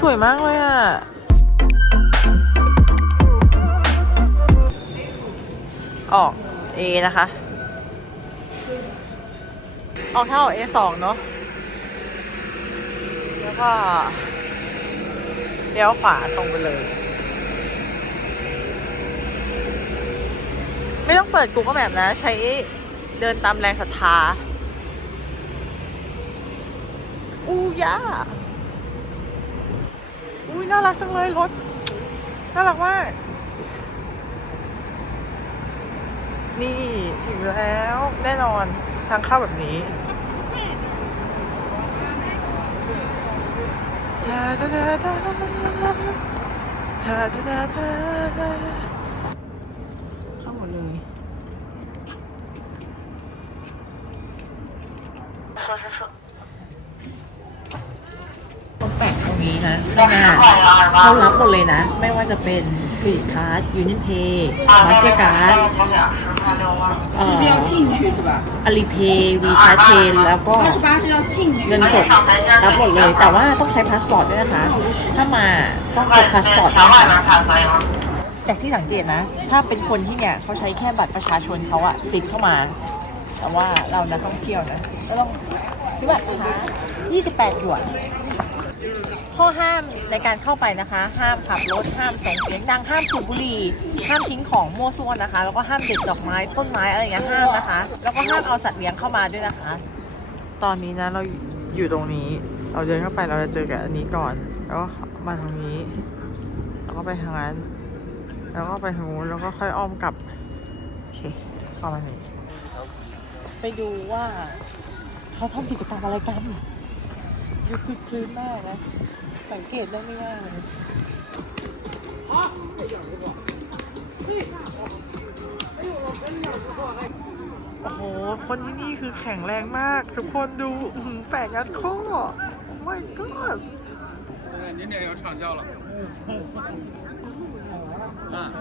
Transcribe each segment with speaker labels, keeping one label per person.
Speaker 1: สวยมากเลยอะ ออก A นะคะ ออกเท่า A2 เนอะแล้วก็เลี้ยวขวาตรงไปเลย ไม่ต้องเปิด Google Map นะ ใช้เดินตามแรงศรัทธาอู้ย่า อุ้ยน่ารักจังเลยรถ น่ารักมาก นี่ถึงแล้วแน่นอนทางเข้าแบบนี้ทาทาทาทาทาทาทาข้างหมดเลย อ่าเขารับหมดเลยนะ ไม่ว่าจะเป็นเครดิาร์ดยูเนียนเพย์มาสเตอร์การ์ดเอลีเพย์วีชาร์เพย์แล้วก็เงินสดรับหมดเลย แต่ว่าต้องใช้พาสปอร์ตด้วยนะคะ ถ้ามาต้องกดพาสปอร์ตนะคะจากที่สังเกตนะ ถ้าเป็นคนที่เนี่ยเขาใช้แค่บัตรประชาชนเขาอะติดเข้ามา แต่ว่าเรานะท่องเที่ยวนะก็ต้องซื้อบัตรนะคะ28 หยวน ข้อห้ามในการเข้าไปนะคะ ห้ามขับรถห้ามส่งเสียงดังห้ามสูบบุหรี่ห้ามทิ้งของมั่วซั่วนะคะ แล้วก็ห้ามเด็ดดอกไม้ต้นไม้อะไรอย่างเงี้ยห้ามนะคะ แล้วก็ห้ามเอาสัตว์เลี้ยงเข้ามาด้วยนะคะ ตอนนี้นะเราอยู่ตรงนี้ เราเดินเข้าไปเราจะเจอกับอันนี้ก่อน แล้วก็มาทางนี้แล้วก็ไปทางนั้นแล้วก็ไปทางนู้นแล้วก็ค่อยอ้อมกลับโอเคประมาณนี้ไปดูว่าเขาทำกิจกรรมอะไรกันดูคลึกคลื้นมากนะ สังเกตได้ไม่ยากเลยโอ้โห คนที่นี่คือแข็งแรงมาก ทุกคนดูอื้อหือแปลกงัดข้อ my god
Speaker 2: 您这有畅销了。啊，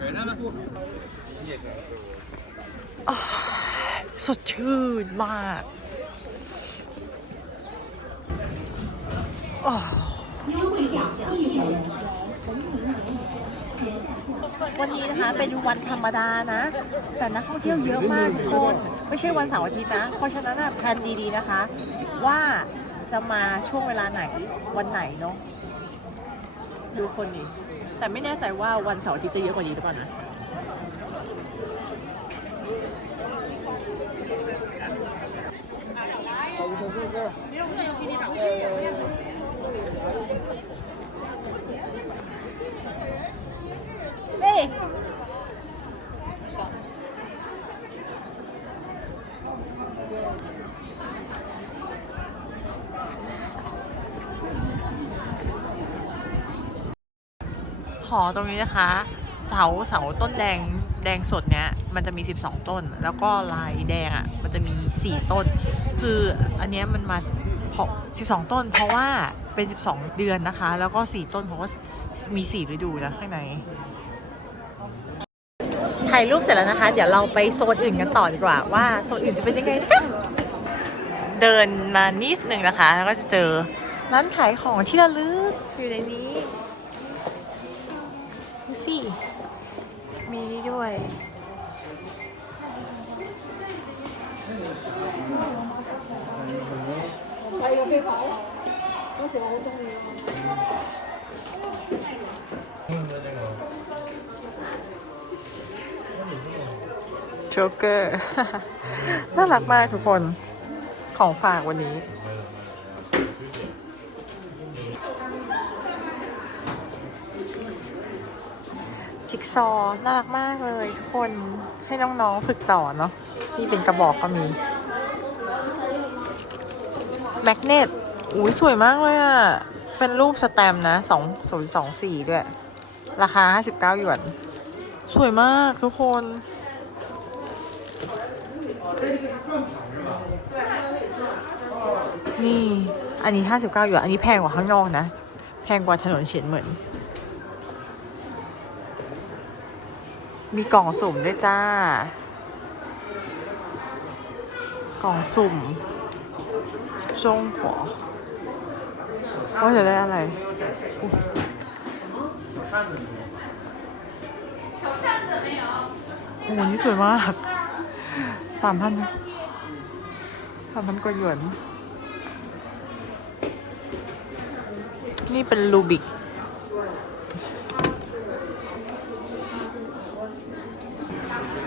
Speaker 2: 给他们。
Speaker 1: สดชื่นมาก วันนี้นะคะเป็นวันธรรมดานะ แต่นักท่องเที่ยวเยอะมากทุกคนไม่ใช่วันเสาร์อาทิตย์นะ เพราะฉะนั้นแพลนดีๆนะคะ ว่าจะมาช่วงเวลาไหนวันไหนเนาะดูคนดิแต่ไม่แน่ใจว่าวันเสาร์อาทิตย์จะเยอะกว่านี้หรือเปล่านะ เฮ้หอตรงนี้นะคะ เสาเสาต้นแดงแดงสดเนี้ยมันจะมี 12 ต้น แล้วก็ลายแดงอะมันจะมี 4 ต้น คืออันเนี้ยมันมาเพราะ12 ต้น เพราะว่า เป็น 12 เดือนนะคะ แล้วก็ 4 ต้นเพราะว่ามี4ฤดูนะข้างในถ่ายรูปเสร็จแล้วนะคะ เดี๋ยวเราไปโซนอื่นกันต่อดีกว่า ว่าโซนอื่นจะเป็นยังไงนะคะเดินมานิดหนึ่งนะคะ แล้วก็จะเจอร้านขายของที่ระลึกอยู่ในนี้ดูสิ มีนี่ด้วย โจ๊กเกอร์ น่ารักมากทุกคน ของฝากวันนี้ ชิกซอ น่ารักมากเลยทุกคน ให้น้องๆฝึกต่อเนาะ นี่เป็นกระบอกก็มี แมกเนต อุ้ยสวยมากเลยอะ่ะ เป็นรูปสแตมนะสองศูนย์สองสี่ด้วย ราคาห้าสิบเก้าหยวน สวยมากทุกคน นี่ อันนี้ห้าสิบเก้าหยวน อันนี้แพงกว่าข้างนอกนะ แพงกว่าถนนเฉียนเหมือน มีกล่องสุ่มด้วยจ้า กล่องสุ่มจงหัว ว่าจะได้อะไรโอ้โหนี่สวยมากสามพันสามพันกว่าหยวน นี่เป็นลูบิก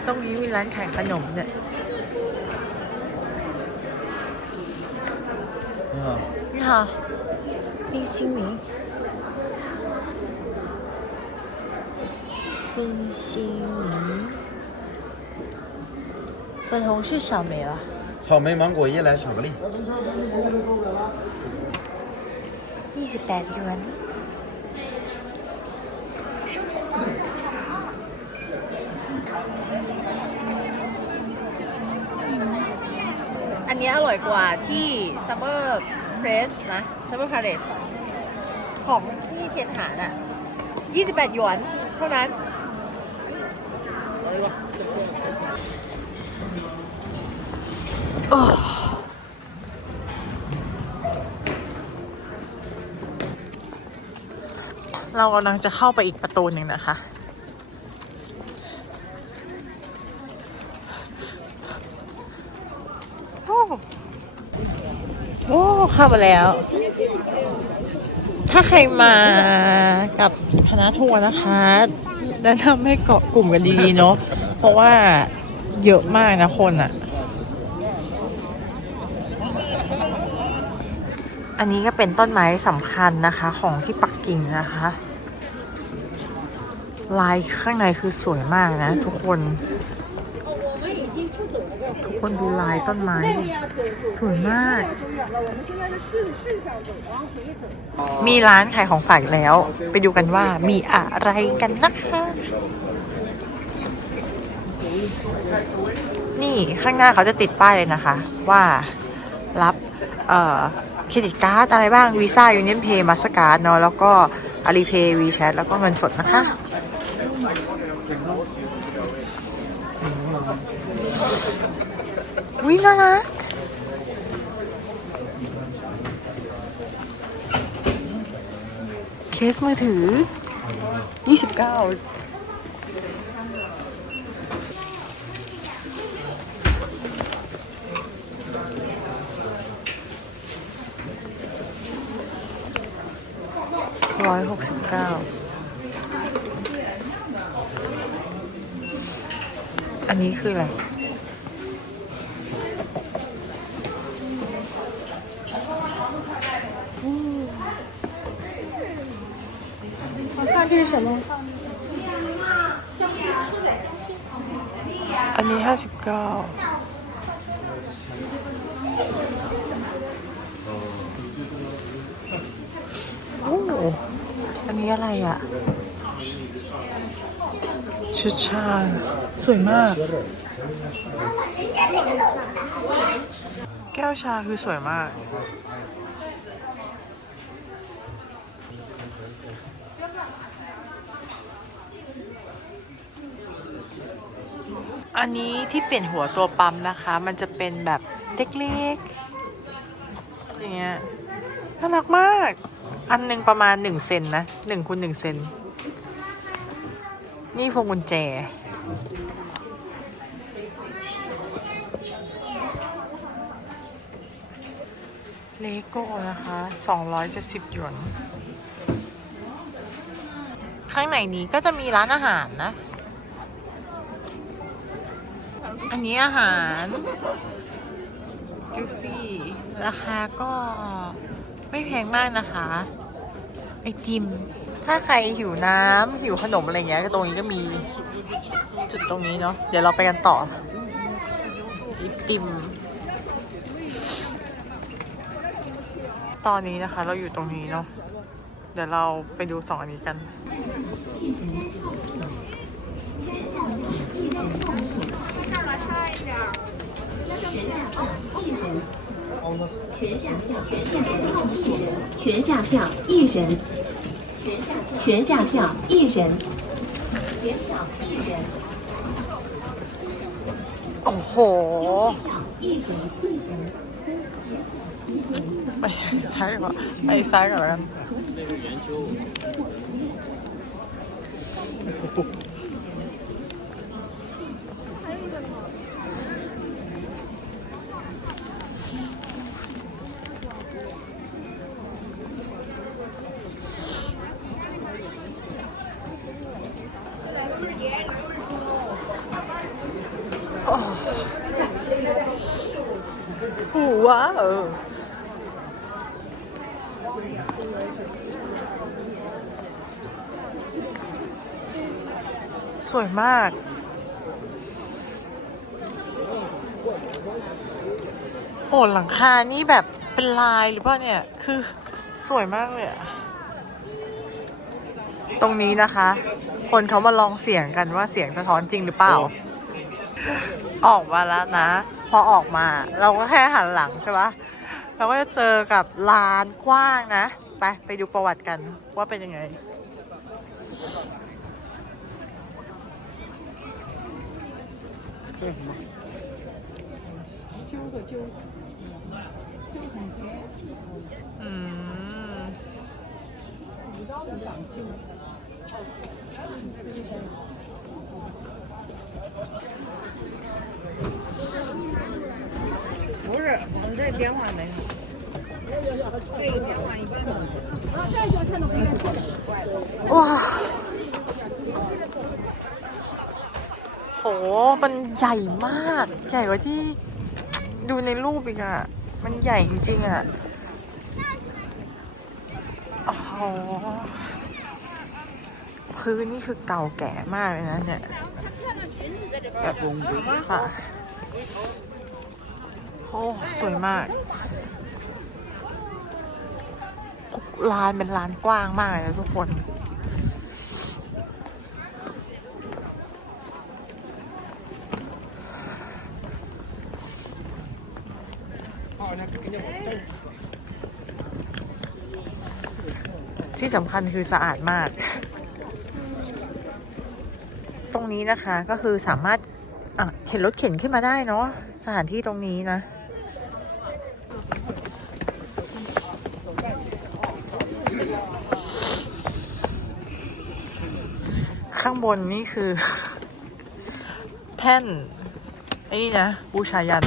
Speaker 1: ตรงนี้มีร้านขายขนมเนี่ย
Speaker 3: 你好，
Speaker 1: 你好，冰心明。冰心明，粉红是小梅了。
Speaker 3: 草莓、芒果、椰奶、巧克力。
Speaker 1: 一十八元。อันนี้อร่อยกว่าที่ Summer Press นะ Summer Palace ของที่เทียนหานอะ 28 หยวน เท่านั้นเรากำลังจะเข้าไปอีกประตูหนึ่งนะคะ โอ้โอ้ เข้ามาแล้ว ถ้าใครมากับคณะทัวร์นะคะแนะนำให้เกาะกลุ่มกันดีๆเนาะเพราะว่าเยอะมากนะคนอะ่ะ อันนี้ก็เป็นต้นไม้สำคัญนะคะของที่ปักกิ่งนะคะ ลายข้างในคือสวยมากนะทุกคน คนดูลายต้นไม้สวยมาก มีร้านขายของฝากแล้ว ไปดูกันว่ามีอะไรกันนะคะนี่ข้างหน้าเขาจะติดป้ายเลยนะคะ ว่ารับเอ่อเครดิตการ์ดอะไรบ้างวีซ่ายูเนียนเพย์มาสการ์ดเนาะแล้วก็อาลีเพย์วีแชทแล้วก็เงินสดนะคะ วิน่ารักเคสมือถือ 29ร้อยหกสิบเก้า อันนี้คืออะไร
Speaker 4: 看这是什么？
Speaker 1: อันนี้ห้าสิบเก้าโอ้อันนี้อะไรอ่ะ ชุดชา สวยมาก แก้วชาคือสวยมาก อันนี้ที่เปลี่ยนหัวตัวปั๊มนะคะ มันจะเป็นแบบเล็กๆอย่างเงี้ยน่ารักมาก อันหนึ่งประมาณหนึ่งเซนนะหนึ่งคูณหนึ่งเซนนี่พวงกุญแจ เลโก้นะคะ270หยวน ข้างในนี้ก็จะมีร้านอาหารนะ อันนี้อาหารจูซี่ราคาก็ไม่แพงมากนะคะ ไอติม ถ้าใครหิวน้ำหิวขนมอะไรเงี้ยก็ตรงนี้ก็มีจุดตรงนี้เนาะเดี๋ยวเราไปกันต่อไอติม ตอนนี้นะคะ เราอยู่ตรงนี้เนาะเดี๋ยวเราไปดูสองอันนี้กัน
Speaker 5: 全价票一人，全价票一人，全票一人，
Speaker 1: โอ้โห
Speaker 5: 一人一人。
Speaker 1: ไป 买啥个？买
Speaker 2: 啥个？
Speaker 1: โอ้หลังคานี่แบบเป็นลายหรือเปล่าเนี่ย คือสวยมากเลยอะตรงนี้นะคะ คนเขามาลองเสียงกันว่าเสียงสะท้อนจริงหรือเปล่า ออกมาแล้วนะ พอออกมาเราก็แค่หันหลังใช่ปะเราก็จะเจอกับลานกว้างนะ ไปไปดูประวัติกันว่าเป็นยังไงอื 不是，我们这变化没有。这个变化一般吗？哇！โห มันใหญ่มาก ใหญ่กว่าที่ดูในรูปอีกอะมันใหญ่จริงๆอะโอ้โห พื้นนี่คือเก่าแก่มากเลยนะเนี่ยแบบค่ะโอ้สวยมากลานเป็นลานกว้างมากเลยนะทุกคนที่สำคัญคือสะอาดมาก ตรง นี้นะคะก็คือสามารถเข็นรถเข็นขึ้นมาได้เนาะสถานที่ตรงนี้นะ ข้างบนนี่คือ แท่น ไอ้นี่นะ บูชายัน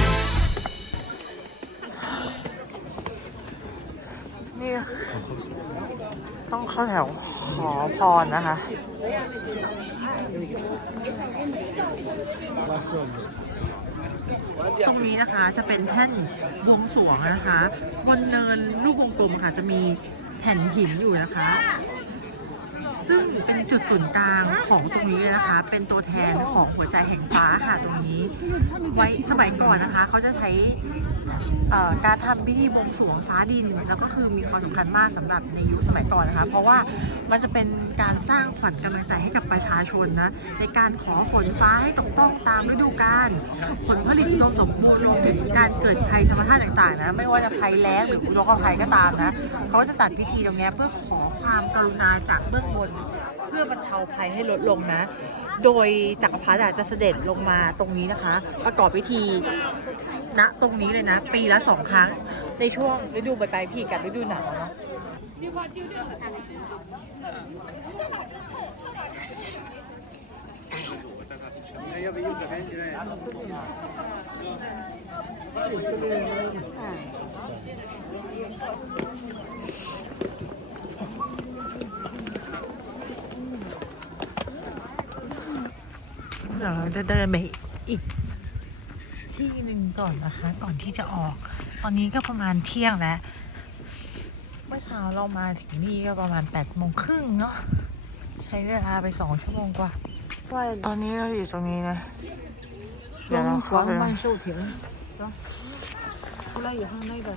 Speaker 1: นี่ต้องเข้าแถวขอพรนะคะ ตรงนี้นะคะจะเป็นแท่นบวงสรวงนะคะ บนเนินรูปวงกลมค่ะจะมีแผ่นหินอยู่นะคะ ซึ่งเป็นจุดศูนย์กลางของตรงนี้เลยนะคะ เป็นตัวแทนของหัวใจแห่งฟ้าค่ะตรงนี้ ไว้สมัยก่อนนะคะ เขาจะใช้การทำพิธีบวงสรวงฟ้าดิน แล้วก็คือมีความสำคัญมากสำหรับในยุคสมัยก่อนนะคะ เพราะว่ามันจะเป็นการสร้างขวัญกำลังใจให้กับประชาชนนะในการขอฝนฟ้าให้ตกต้องตามฤดูกาลผลผลิตอุดมสมบูรณ์รวมถึงการเกิดภัยธรรมชาติต่างๆนะไม่ว่าจะภัยแล้งหรืออุทกภัยก็ตามนะเขาจะจัดพิธีตรงนี้เพื่อขอ ความกรุณาจากเบื้องบน เพื่อบรรเทาภัยให้ลดลงนะ โดยจักรพรรดิจะเสด็จลงมาตรงนี้นะคะ ประกอบพิธีณตรงนี้เลยนะ ปีละสองครั้ง ในช่วงฤดูใบไม้ผลิกับฤดูหนาวเนาะ ดี๋ยวเราจะเดินไปอีกที่หนึ่งก่อนนะคะ ก่อนที่จะออก ตอนนี้ก็ประมาณเที่ยงแล้ว เมื่อเช้าเรามาถึงนี่ก็ประมาณ8ปดโมงครึ่งเนาะ ใช้เวลาไปสองชั่วโมงกว่า ตอนนี้เราอยู่ตรงนี้นะ เดี๋ยวเราเข้าไป
Speaker 4: 慢寿亭，走，出来以后那个。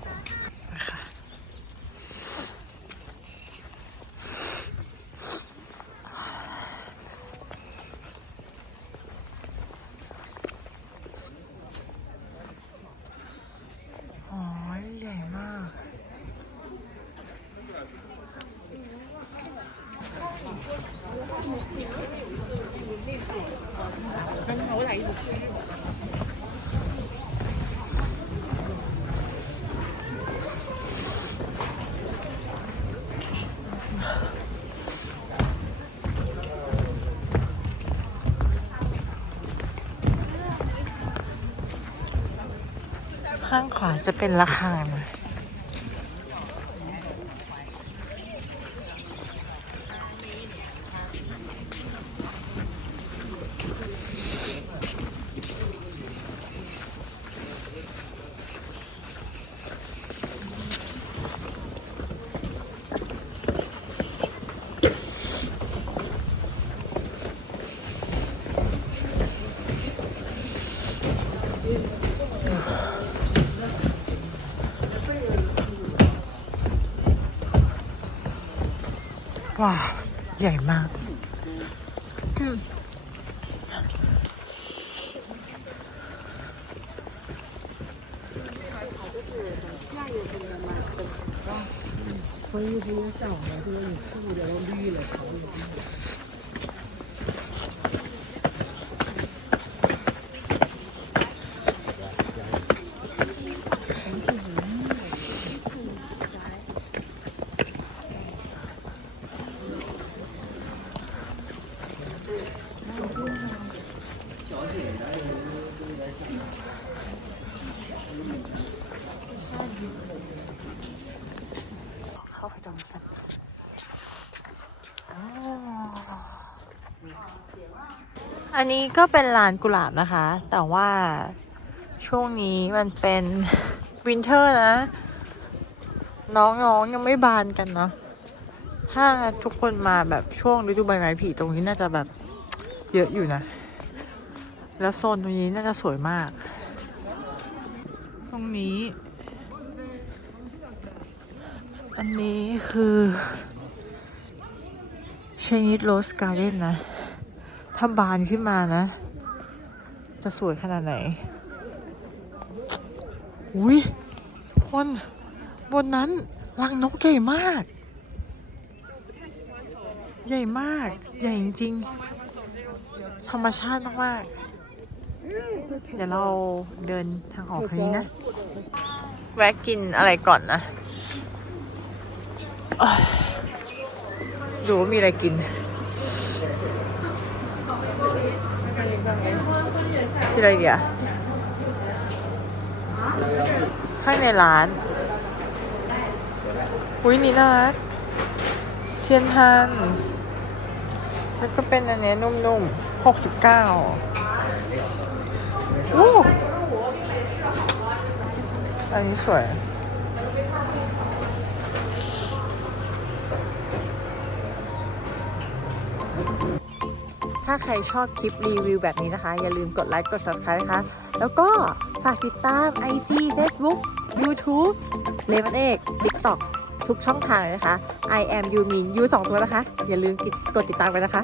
Speaker 1: ข้างขวาจะเป็นระฆังนะ 嗯。啊，嗯，春雨春下完了，这个你树都绿了，草绿了。 อันนี้ก็เป็นลานกุหลาบนะคะ แต่ว่าช่วงนี้มันเป็นวินเทอร์นะ น้องๆยังไม่บานกันเนาะถ้าทุกคนมาแบบช่วงฤดูใบไม้ผลิตรงนี้น่าจะแบบเยอะอยู่นะ แล้วโซนตรงนี้น่าจะสวยมาก ตรงนี้ อันนี้คือชนิดโรสการ์เด้นนะ ถ้าบานขึ้นมานะ จะสวยขนาดไหน อุ้ยคนบนนั้นรังนกใหญ่มาก ใหญ่มาก ใหญ่จริงธรรมชาติมากๆ เดี๋ยวเราเดินทางออกทางนี้นะ แวะกินอะไรก่อนนะดูว่ามีอะไรกิน ที่อะไรเดียวข้างในร้านอุ้ยนี่น่ารักเทียนทัน แล้วก็เป็นอันเนี้ยนุ่มๆหกสิบเก้าอู้อันนี้สวย ถ้าใครชอบคลิปรีวิวแบบนี้นะคะ อย่าลืมกดไลค์ กด subscribe นะคะ แล้วก็ฝากติดตาม IG Facebook YouTube เลมันเอก TikTok ทุกช่องทางเลยนะคะ I am you mean you สองตัวนะคะ อย่าลืมกดติดตามไปนะคะ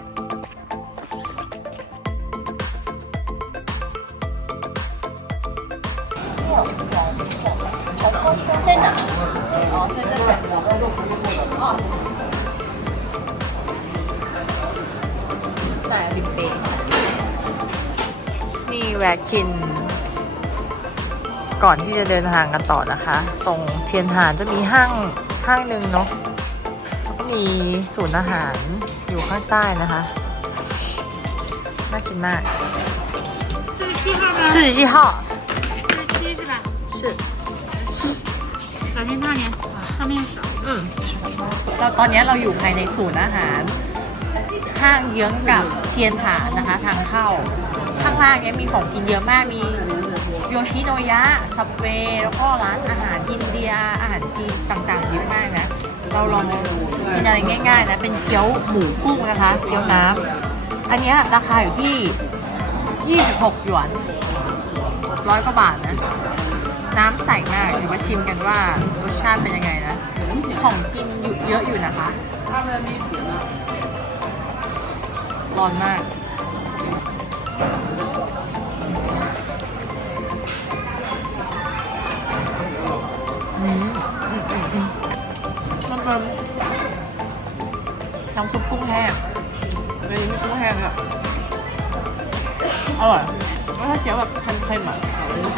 Speaker 1: 在哪？哦，在这边。哦。 บาบิมเป้นี่แวะกิน ก่อนที่จะเดินทางกันต่อนะคะ ตรงเทียนหานจะมีห้างห้างหนึ่งเนาะมีศูนย์อาหารอยู่ข้างใต้นะคะ น่ากินมาสี่
Speaker 4: ชิฮสี่ชิฮ
Speaker 1: สี่ชิใช่
Speaker 4: ไหมใช่
Speaker 1: รา
Speaker 4: เล่นท่าเนี้ย
Speaker 1: ท่
Speaker 4: าเนี้ย
Speaker 1: อืมเราตอนนี้เราอยู่ภายในศูนย์อาหาร ห้างเยื้องกับเทียนฐานนะคะ ทางเข้า ข้างล่างเนี้ยมีของกินเยอะมากมีโยชิโนยะซับเวแล้วก็ร้านอาหารอินเดียอาหารจีนต่างๆเยอะมากนะ เราลองกินอะไรง่าย ๆ นะ เป็นเกี๊ยวหมูกุ้งนะคะเกี๊ยวน้ำอันนี้ราคาอยู่ที่ 26 หยวนร้อยกว่าบาทนะ น้ำใสมากเดี๋ยวมาชิมกันว่ารสชาติเป็นยังไงนะ ของกินอยู่เยอะอยู่นะคะ ร้อนมาก อืมอืมอืมอืมมันเป็นน้ำซุปกุ้งแห้งเฮ้ยมีกุ้งแห้งอะอร่อยแล้วถ้าเจียวแบบเค็มๆอะ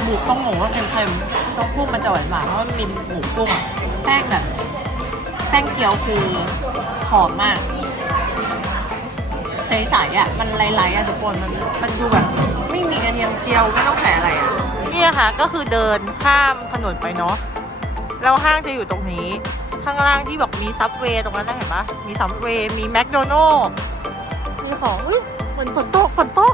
Speaker 1: หมูต้องหมูว่าเค็มๆต้องกุ้งมันจะหวานๆเพราะมันมีหมูกุ้งอะแป้งแบบแป้งเกี๊ยวคือหอมมาก ใสๆอะมันไหลๆอะทุกคนมันมันดูแบบไม่มีกระเทียมเจียวไม่ต้องใส่อะไรอะเนี่ยค่ะก็คือเดินข้ามถนนไปเนาะแล้วห้างจะอยู่ตรงนี้ ข้างล่างที่บอกมีซับเวย์ตรงนั้นนะเห็นปะมีซับเวย์มีแมคโดนัลล์มีของอุ้ยเหมือนฝนตกฝนตก